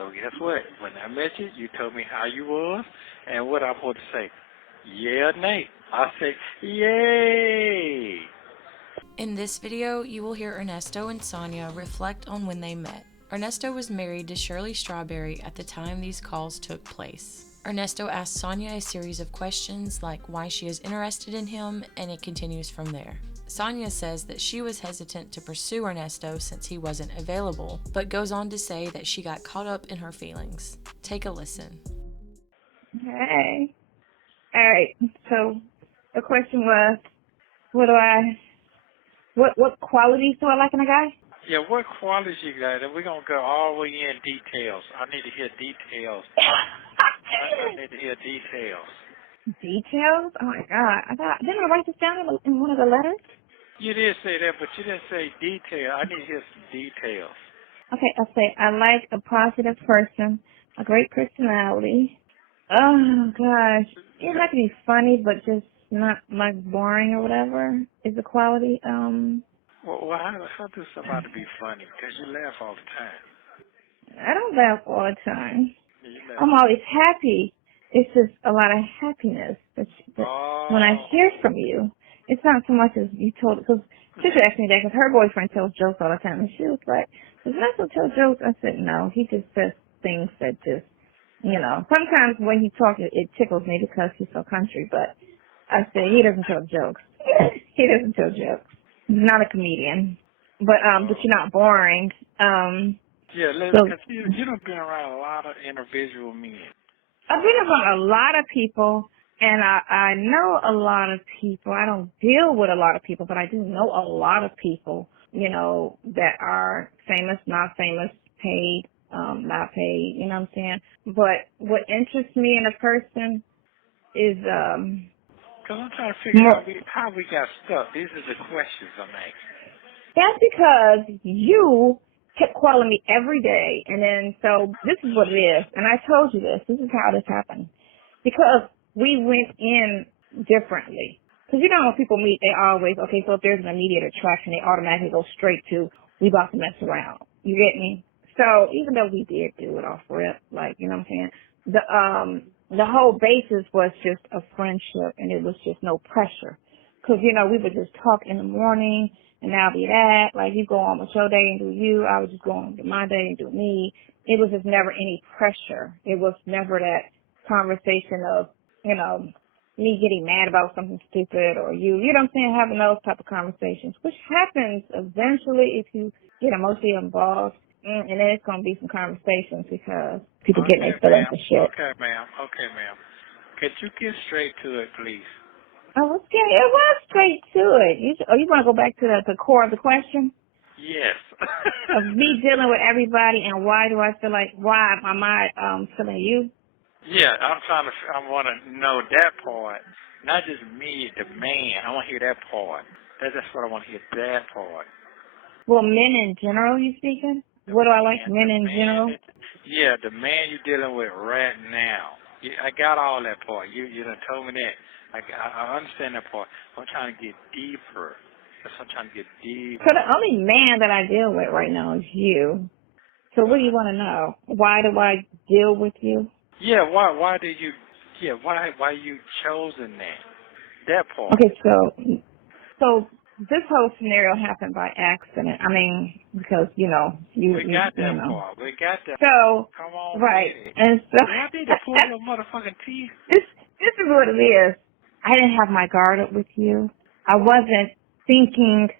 So guess what? When I met you, you told me how you was and what I'm supposed to say. Yeah, nay. I say, yay. In this video, you will hear Ernesto and Sonya reflect on when they met. Ernesto was married to Shirley Strawberry at the time these calls took place. Ernesto asked Sonya a series of questions like why she is interested in him, and it continues from there. Sonya says that she was hesitant to pursue Ernesto since he wasn't available, but goes on to say that she got caught up in her feelings. Take a listen. Hey. All right. So the question was, what qualities do I like in a guy? Yeah, what qualities you got? And we're going to go all the way in details. I need to hear details. I need to hear details. Details? Oh, my God. Didn't I write this down in one of the letters? You did say that, but you didn't say detail. I need to hear some details. Okay, I'll say I like a positive person, a great personality. Oh, gosh. You don't have to be funny, but just not, like, boring or whatever is a quality. Well, how does somebody be funny? Because you laugh all the time. I don't laugh all the time. Yeah, I'm always happy. It's just a lot of happiness when I hear from you. It's not so much as you told, because Sister asked me that, because her boyfriend tells jokes all the time, and she was like, does Russell tell jokes? I said, no, he just says things that just, you know, sometimes when he talks, it tickles me because he's so country, but I said, he doesn't tell jokes. He doesn't tell jokes. He's not a comedian, but you're not boring. Yeah, listen, because you done been around a lot of individual men. I've been around a lot of people, and I know a lot of people. I don't deal with a lot of people, but I do know a lot of people, you know, that are famous, not famous, paid, not paid, you know what I'm saying? But what interests me in a person is, because I'm trying to figure out how we got stuck. These are the questions I'm asking. That's because you kept calling me every day, and then so this is what it is. And I told you this. This is how this happened. Because we went in differently. Because you know when people meet, they always, okay, so if there's an immediate attraction, they automatically go straight to, we about to mess around. You get me? So even though we did do it off rip, like, you know what I'm saying? The whole basis was just a friendship, and it was just no pressure. Because, you know, we would just talk in the morning, and that'll be that. Like, you go on with your day and do you. I would just go on with my day and do me. It was just never any pressure. It was never that conversation of, you know, me getting mad about something stupid or you know what I'm saying, having those type of conversations, which happens eventually if you get emotionally involved. And then it's going to be some conversations because people get their feelings and shit. Okay, ma'am. Could you get straight to it, please? Oh, okay. It was straight to it. You want to go back to the core of the question? Yes. Of me dealing with everybody and why do I feel like, why am I feeling you? Yeah, I want to know that part. Not just me, the man. I want to hear that part. That's what I want to hear, that part. Well, men in general, you speaking? What do I like, men in general? Yeah, the man you're dealing with right now. I got all that part. You done told me that. I understand that part. I'm trying to get deeper. I'm trying to get deeper. So the only man that I deal with right now is you. So what do you want to know? Why do I deal with you? Yeah, why did you? Yeah, why you chosen that part? Okay, so this whole scenario happened by accident. I mean, because we got that you know. part. We got that. So come on, right, baby. and so I need to pull your motherfucking teeth. This is what it is. I didn't have my guard up with you. I wasn't thinking.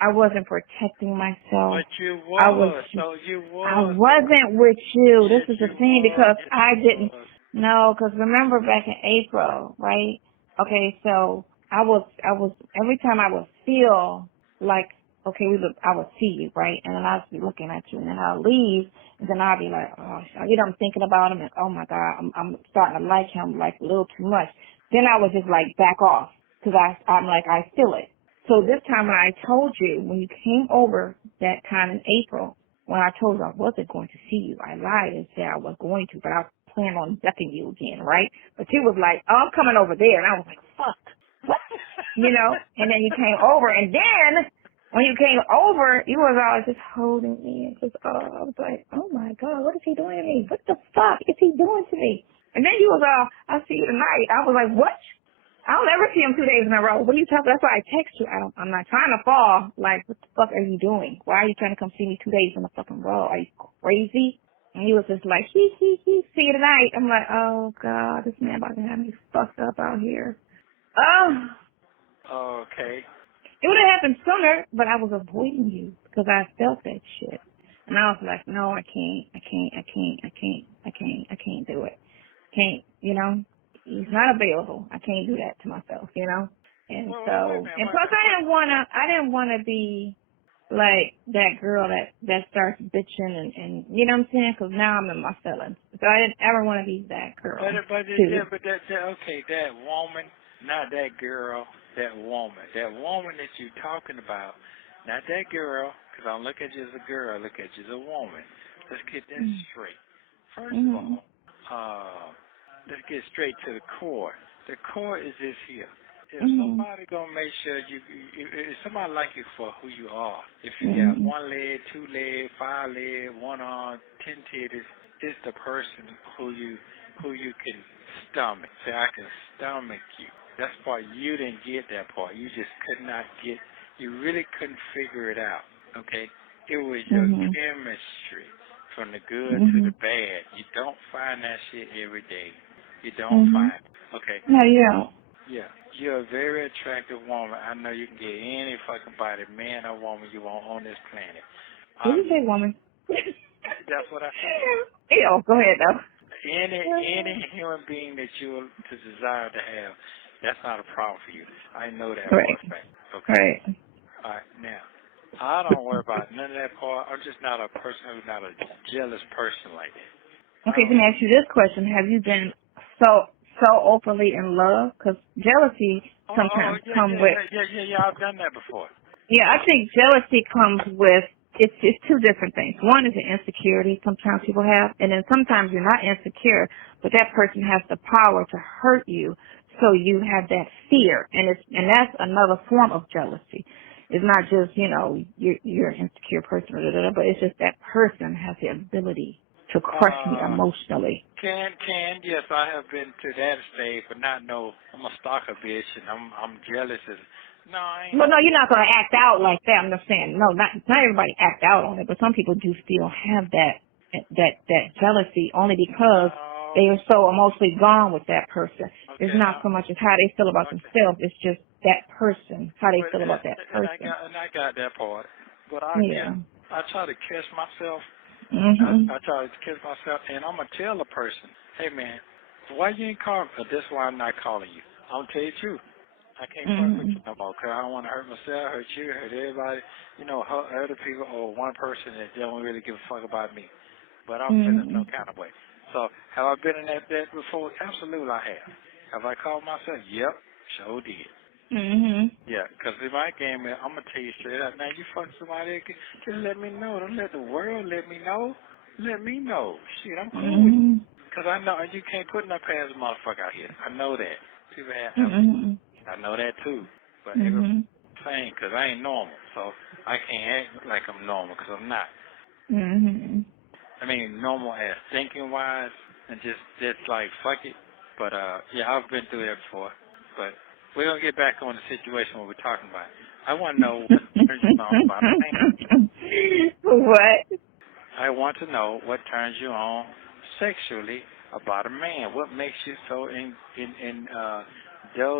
I wasn't protecting myself. But you was. I wasn't with you. Yes, this is the thing because yes, I didn't. No, because remember back in April, right? Okay, so I was every time I would feel like, okay, I would see you, right? And then I'd be looking at you, and then I'll leave, and then I'll be like, oh, you know, I'm thinking about him, and oh my God, I'm starting to like him like a little too much. Then I would just like back off because I'm like, I feel it. So this time when I told you, when you came over that time in April, when I told you I wasn't going to see you, I lied and said I was going to, but I planned on ducking you again, right? But you was like, oh, I'm coming over there. And I was like, fuck. You know? And then you came over, and then when you came over, you was always just holding me and just, I was like, oh my God, what is he doing to me? What the fuck is he doing to me? And then you was all, I'll see you tonight. I was like, what? I don't ever see him 2 days in a row. What are you talking about? That's why I text you. I'm not trying to fall. Like, what the fuck are you doing? Why are you trying to come see me 2 days in a fucking row? Are you crazy? And he was just like, see you tonight. I'm like, oh God, this man about to have me fucked up out here. Oh. Okay. It would have happened sooner, but I was avoiding you because I felt that shit. And I was like, no, I can't do it. Can't, you know? He's not available. I can't do that to myself, you know? And and plus I didn't wanna be like that girl that starts bitching and you know what I'm saying? Because now I'm in my feelings. So I didn't ever want to be that girl. But that woman, not that girl, that woman that you're talking about, not that girl, because I don't look at you as a girl, I look at you as a woman. Let's get that straight. First of all, let's get straight to the core. The core is this here. If somebody gonna make sure if somebody like you for who you are, if you got 1 leg, 2 leg, 5 leg, 1 arm, 10 titties, it's the person who you can stomach. Say, I can stomach you. That's why you didn't get that part. You just could not get. You really couldn't figure it out. Okay, it was your chemistry from the good to the bad. You don't find that shit every day. You don't find it. Okay. No, you don't. Yeah, you're a very attractive woman. I know you can get any fucking body, man or woman you want on this planet. Did you say woman? That's what I said. Ew, go ahead though. Any human being that you desire to have, that's not a problem for you. I know that for a fact. Okay. Right. All right. Now, I don't worry about none of that part. I'm just not a person who's not a jealous person like that. Okay, let me ask you this question: have you been so openly in love? Because jealousy sometimes comes with. Yeah. I've done that before. Yeah, I think jealousy comes with. It's 2 different things. One is an insecurity sometimes people have, and then sometimes you're not insecure, but that person has the power to hurt you, so you have that fear, and that's another form of jealousy. It's not just you're an insecure person, but it's just that person has the ability to crush me emotionally. Yes, I have been to that stage, but not I'm a stalker bitch and I'm jealous. No, I ain't. Well, no, you're not going to act out like that. I'm just saying, no, not everybody act out on it, but some people do still have that jealousy only because they are so emotionally gone with that person. Okay, it's not so much as how they feel about themselves. It's just that person, how they feel about that person. And I got that part, but I try to catch myself. I try to catch myself, and I'm going to tell a person, hey, man, why you ain't calling me? That's why I'm not calling you. I'm going to tell you the truth. I can't fuck with you no more because I don't want to hurt myself, hurt you, hurt everybody, hurt other people or one person that don't really give a fuck about me. But I'm feeling some kind of way. So have I been in that bed before? Absolutely I have. Have I called myself? Yep, sure did. Yeah, because in my game, I'm going to tell you straight up, now you fuck somebody, just let me know. Don't let the world let me know. Let me know. Shit, I'm cool with you. Because I know you can't put no past a motherfucker out here. I know that. People have I know that too. But every thing, because I ain't normal. So I can't act like I'm normal because I'm not. I mean, normal as thinking-wise and just like, fuck it. But, yeah, I've been through that before. But we're going to get back on the situation what we're talking about. I want to know what turns you on about a man. What? I want to know what turns you on sexually about a man. What makes you so indulge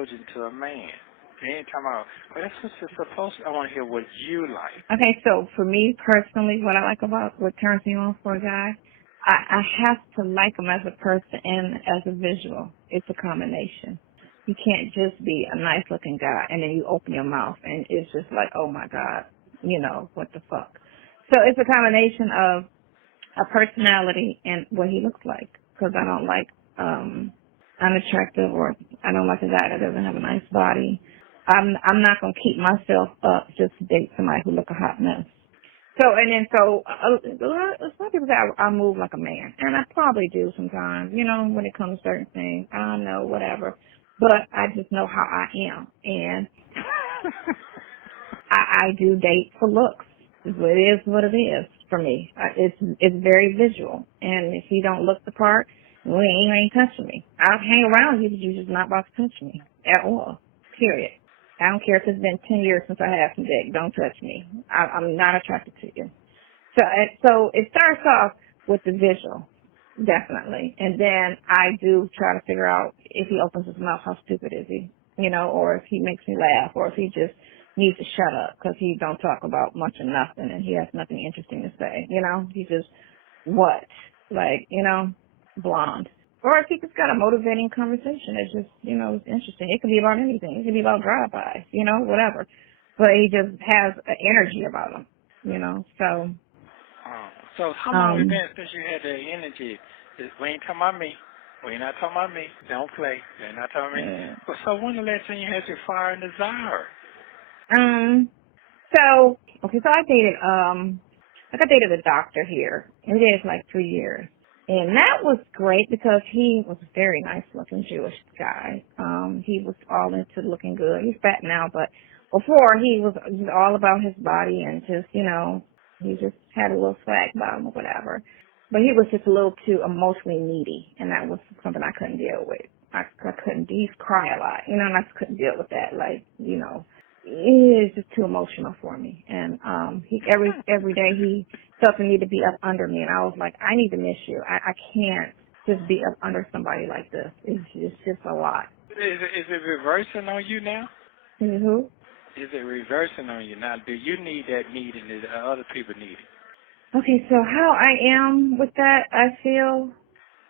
into a man? You ain't talking about, well, that's what you're supposed to. I want to hear what you like. Okay, so for me personally, what I like about what turns me on for a guy, I have to like him as a person and as a visual. It's a combination. You can't just be a nice looking guy and then you open your mouth and it's just like, oh my God, what the fuck. So it's a combination of a personality and what he looks like. Because I don't like unattractive, or I don't like a guy that doesn't have a nice body. I'm not gonna keep myself up just to date somebody who look a hot mess. So a lot of people say I move like a man, and I probably do sometimes. When it comes to certain things, I don't know, whatever. But I just know how I am, and I do date for looks. It is what it is for me. It's very visual, and if you don't look the part, you ain't touching me. I'll hang around you, but you're just not about to touch me at all. Period. I don't care if it's been 10 years since I had some dick. Don't touch me. I'm not attracted to you. So it starts off with the visual, definitely, and then I do try to figure out if he opens his mouth, how stupid is he, or if he makes me laugh, or if he just needs to shut up because he don't talk about much or nothing and he has nothing interesting to say. He just blonde. Or if he just got a motivating conversation, it's just, it's interesting. It could be about anything. It could be about drive-bys, whatever. But he just has an energy about him, so. So how long has it been since you had that energy? We ain't talking about me. We not talking about me. Don't play. They're not talking about me. But so when the last time you had your fire and desire? So I dated a doctor here. And we dated for like 3 years. And that was great because he was a very nice looking Jewish guy. He was all into looking good. He's fat now, but before he was all about his body and just, he just had a little swag about him or whatever. But he was just a little too emotionally needy, and that was something I couldn't deal with. I couldn't, he'd cry a lot, and I just couldn't deal with that. Like, it's just too emotional for me. And he every day he felt the need to be up under me, and I was like, I need to miss you. I can't just be up under somebody like this. It's just a lot. Is it reversing on you now? Who? Is it reversing on you now? Do you need that need and do other people need it? Okay, so how I am with that, I feel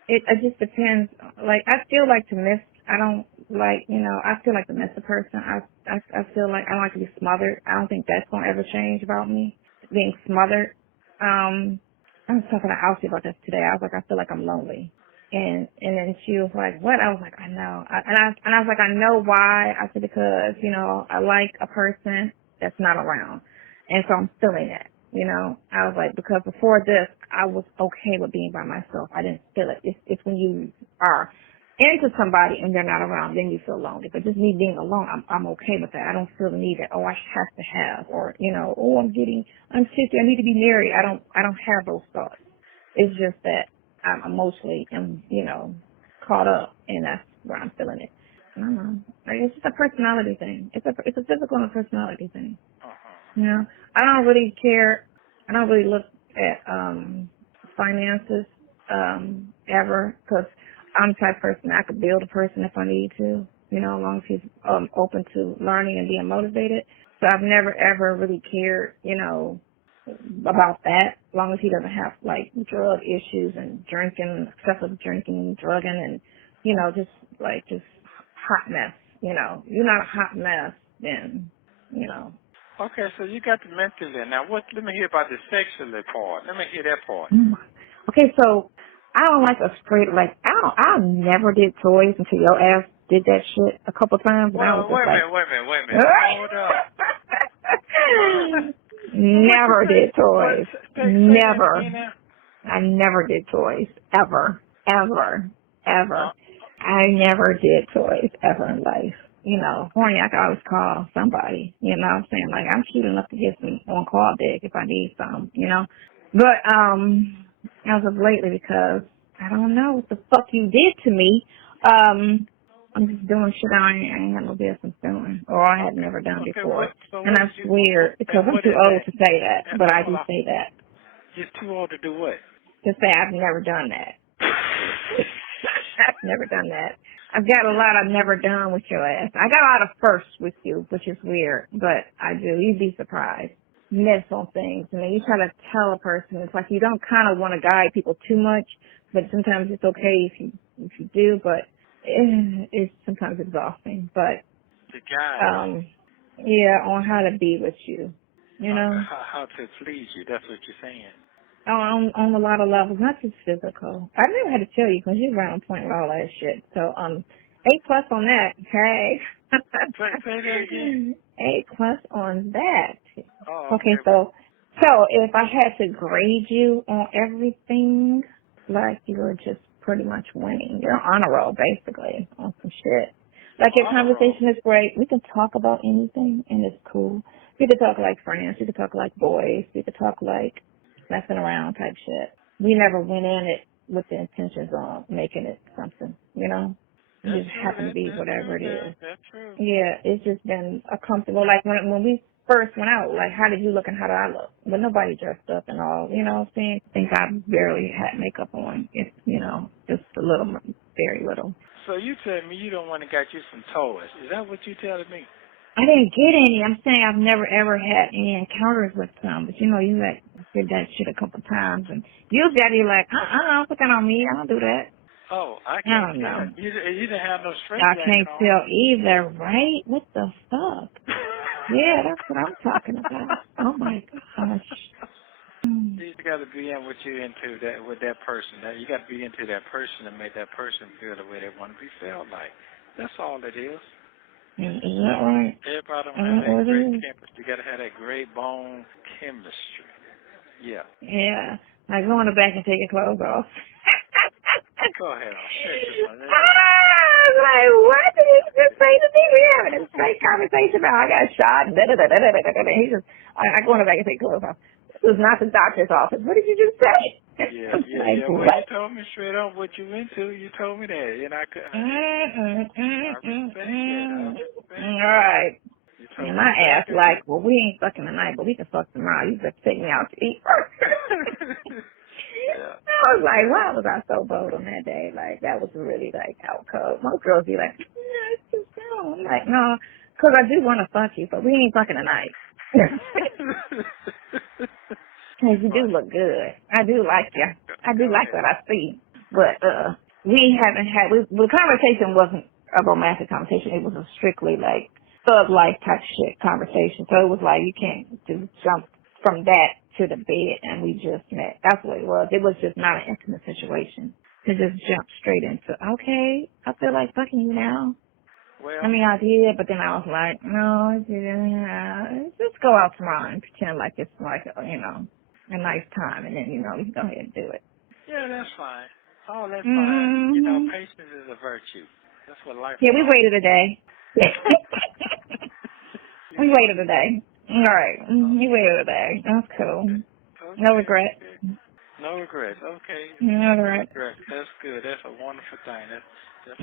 it just depends. Like, I feel like to miss. I don't like, I feel like to miss a person. I feel like I don't like to be smothered. I don't think that's going to ever change about me, being smothered. I was talking to Alfie about this today. I was like, I feel like I'm lonely. And then she was like, what? I was like, I know. And I was like, I know why. I said, because, I like a person that's not around. And so I'm feeling it, I was like, because before this, I was okay with being by myself. I didn't feel it. It's when you are into somebody and they're not around, then you feel lonely. But just me being alone, I'm okay with that. I don't feel the need that, I have to have, or, I'm 50, I need to be married. I don't have those thoughts. It's just that I'm emotionally, caught up, and that's where I'm feeling it. I don't know. Like, it's just a personality thing. It's a physical and a personality thing. I don't really care. I don't really look at finances ever, because I'm the type of person I could build a person if I need to, as long as he's open to learning and being motivated. So I've never ever really cared, about that, as long as he doesn't have like drug issues and drinking, excessive drinking, drugging, and just hot mess. You're not a hot mess, then Okay, so you got the mental there. Now, let me hear about the sexual part. Let me hear that part. Okay, so I don't like a straight, I never did toys until your ass did that shit a couple times. Wait a minute. Hold up. Never did toys. Never. That I never did toys. Ever. I never did toys ever in life. Horny, I could always call somebody. You know what I'm saying? Like, I'm cute enough to get some on-call dick if I need some, But, as of lately, because I don't know what the fuck you did to me, I'm just doing shit I ain't had no business doing, or I had never done before. And that's weird, because I'm too old to say that, but I do say that. You're too old to do what? To say I've never done that. I've never done that. I've got a lot I've never done with your ass. I got a lot of firsts with you, which is weird, but I do. You'd be surprised. Miss on things. I mean, you try to tell a person, it's like you don't kind of want to guide people too much, but sometimes it's okay if you do, but it's sometimes exhausting. But the guy, yeah, on how to be with you, how to please you. That's what you're saying. On a lot of levels, not just physical. I never had to tell you because you're right on point with all that shit. So A+ on that. Hey. Say that again. A+ on that. Oh, okay. So if I had to grade you on everything, like you were just pretty much winning. You're on a roll, basically, on some shit. Like, your conversation is great. We can talk about anything, and it's cool. We could talk like friends. We could talk like boys. We could talk like messing around type shit. We never went in it with the intentions of making it something, you know? It just happened to be whatever it is. That's true. Yeah, it's just been a comfortable, like when we first went out, like how did you look and how did I look? But nobody dressed up and all, you know what I'm saying? I think I barely had makeup on, it's, you know, just a little, very little. So you tell me you don't want to get you some toys. Is that what you telling me? I didn't get any. I'm saying I've never ever had any encounters with some, but you know, you like did that shit a couple times, and usually I'd be like, don't put that on me. I don't do that. Oh, I don't can't know. tell. You didn't have no straight I jacket can't on. tell either, right? What the fuck? Yeah, that's what I'm talking about. Oh my gosh. You got to be in what you into that with that person. You got to be into that person and make that person feel the way they want to be felt like. That's all it is. Is that right? Everybody don't have that great chemistry. You got to have that great bone chemistry. Yeah. Yeah. Like go in the back and take your clothes off. Go ahead. I was like, what did he just say to me? We're having a straight conversation about I got shot. He just, I go in the back and take clothes off. This is not the doctor's office. What did you just say? Yeah. Well, you told me straight up what you into. You told me that, and I could. I respect that. All right. And my ass like, well, we ain't fucking tonight, but we can fuck tomorrow. You just take me out to eat first. Yeah. I was like, why was I so bold on that day? Like, that was really, like, out cold. Most girls be like, yeah, it's just no. I'm like, no, because I do want to fuck you, but we ain't fucking tonight. Because you do look good. I do like you. I do like what I see. But we haven't had, the conversation wasn't a romantic conversation. It was a strictly, like, thug life type shit conversation. So it was like, you can't just jump from that to the bed and we just met. That's what it was. It was just not an intimate situation to just jump straight into, okay, I feel like fucking you now. Well, I mean, I did, but then I was like, no, just go out tomorrow and pretend like it's like, you know, a nice time, and then, you know, we can go ahead and do it. Yeah, that's fine. Oh, that's fine. You know, patience is a virtue. That's what life is. Yeah, we waited a day. We waited a day. All right. We waited a day. That's cool. Okay. No regrets. No regrets. Okay. No regrets. That's good. That's a wonderful thing. That's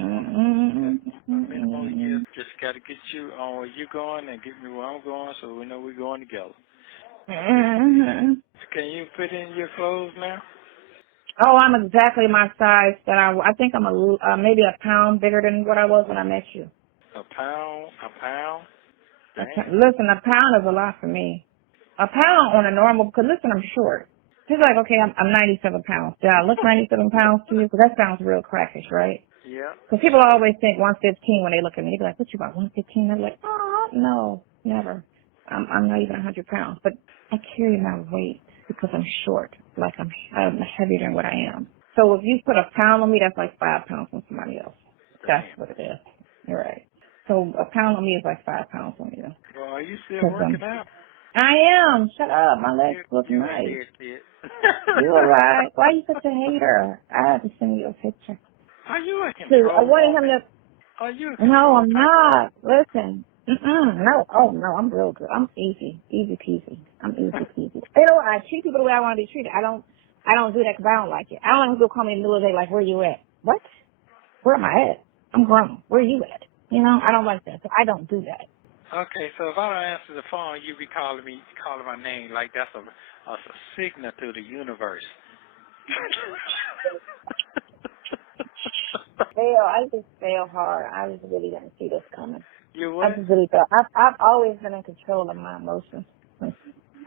many more years. Just got to get you on where you're going and get me where I'm going, so we know we're going together. Can you fit in your clothes now? Oh, I'm exactly my size. That I think I'm maybe a pound bigger than what I was when I met you. A pound? Listen, a pound is a lot for me. A pound on a normal, because listen, I'm short. It's like, okay, I'm 97 pounds. Do I look 97 pounds to you? Because that sounds real crackish, right? Yeah. Because people always think 115 when they look at me. They be like, what, you about 115? They're like, oh, no, never. I'm not even 100 pounds. But I carry my weight because I'm short. Like I'm heavier than what I am. So if you put a pound on me, that's like 5 pounds on somebody else. That's what it is. You're right. So a pound on me is like 5 pounds on you. Well, are you still working out? I am. Shut up. My legs look nice. You alright? Why are you such a hater? I have to send you a picture. Are you a control? I wanted him to. Are you? No, I'm not. Listen. No. Oh no, I'm real good. I'm easy peasy. I'm easy peasy. You know what? I treat people the way I want to be treated. I don't do that because I don't like it. I don't want people to call me in the middle of the day like, where you at? What? Where am I at? I'm grown. Where you at? You know, I don't like that. So I don't do that. Okay, so if I don't answer the phone, you be calling my name like that's a signal to the universe. I just fail hard. I just really didn't see this coming. You what? I just really felt. I've always been in control of my emotions since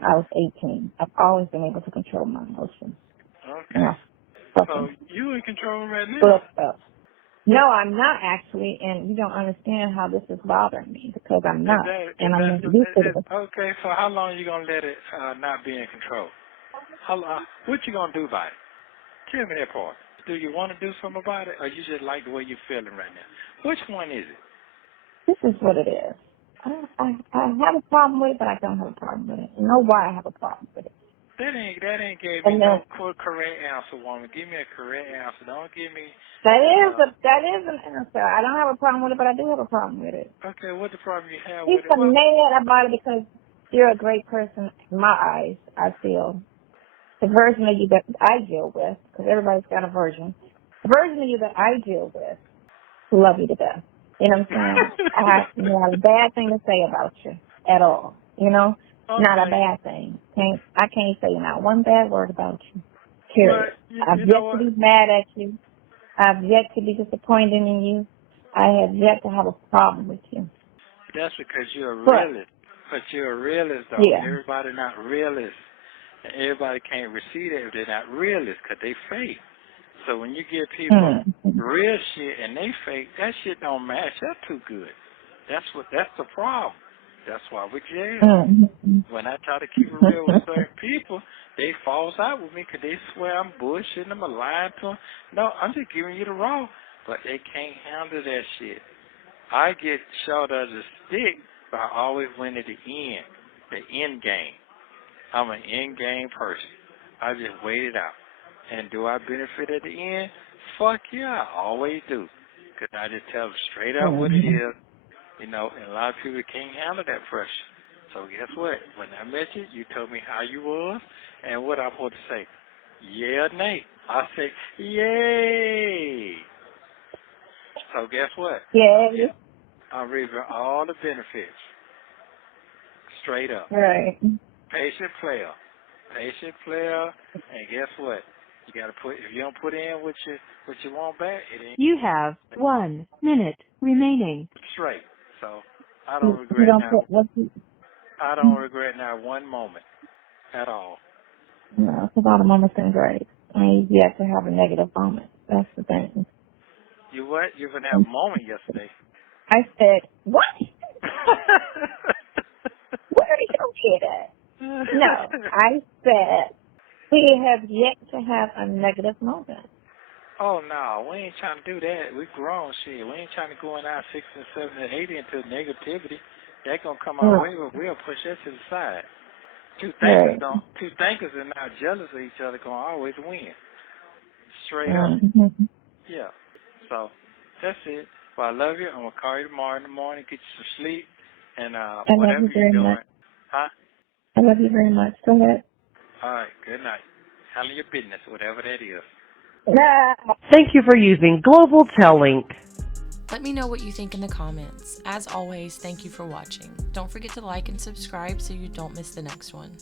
I was 18. I've always been able to control my emotions. Okay. Yeah. So you in control right now? No, I'm not actually, and you don't understand how this is bothering me because I'm not, and I'm used to it. Okay, so how long are you gonna let it not be in control? What you gonna do about it? Tell me that part. Do you want to do something about it, or you just like the way you're feeling right now? Which one is it? This is what it is. I have a problem with it, but I don't have a problem with it. You know why I have a problem with it? That ain't gave me no correct answer, woman. Give me a correct answer. Don't give me. That is an answer. I don't have a problem with it, but I do have a problem with it. Okay, what the problem you have He's with it? mad about it because you're a great person in my eyes, I feel. The version of you that I deal with, because everybody's got a version. The version of you that I deal with, love you to death. You know what I'm saying? I have not a bad thing to say about you at all. You know? Okay. Not a bad thing. I can't say not one bad word about you. Period. I've yet to be mad at you. I've yet to be disappointed in you. I have yet to have a problem with you. That's because you're a realist. But you're a realist, though. Yeah. Everybody not realist. And everybody can't receive it if they're not realist because they fake. So when you give people real shit and they fake, that shit don't match up too good. That's the problem. That's why we jail. When I try to keep it real with certain people, they falls out with me because they swear I'm bullshitting them or lying to them. No, I'm just giving you the raw, but they can't handle that shit. I get short of the stick, but I always win at the end game. I'm an end game person. I just wait it out. And do I benefit at the end? Fuck yeah, I always do. Because I just tell them straight up what it is. You know, and a lot of people can't handle that pressure. So guess what? When I met you, you told me how you was and what I'm supposed to say. Yeah or nay? I say, yay. So guess what? Yeah. I'm reaping all the benefits. Straight up. Right. Patient player. Patient player. And guess what? You gotta put, if you don't put in what you want back, it ain't. You have 1 minute remaining. Straight. So I don't regret now. I don't regret now one moment at all. No, because all the moments been great. I mean, you have to have a negative moment. That's the thing. You what? You even have a moment yesterday. I said, what? Where did you get it? No, I said, we have yet to have a negative moment. Oh, no, we ain't trying to do that. We grown shit. We ain't trying to go in our 6 and 7 and 8 into negativity. That going to come our way, but we'll push that to the side. Two thinkers are not jealous of each other going to always win. Straight up. Yeah. So, that's it. Well, I love you. I'm going to call you tomorrow in the morning, get you some sleep, and whatever you're doing. Huh? I love you very much. Go ahead. All right. Good night. Handle your business, whatever that is. Thank you for using Global Tellink. Let me know what you think in the comments. As always, thank you for watching. Don't forget to like and subscribe so you don't miss the next one.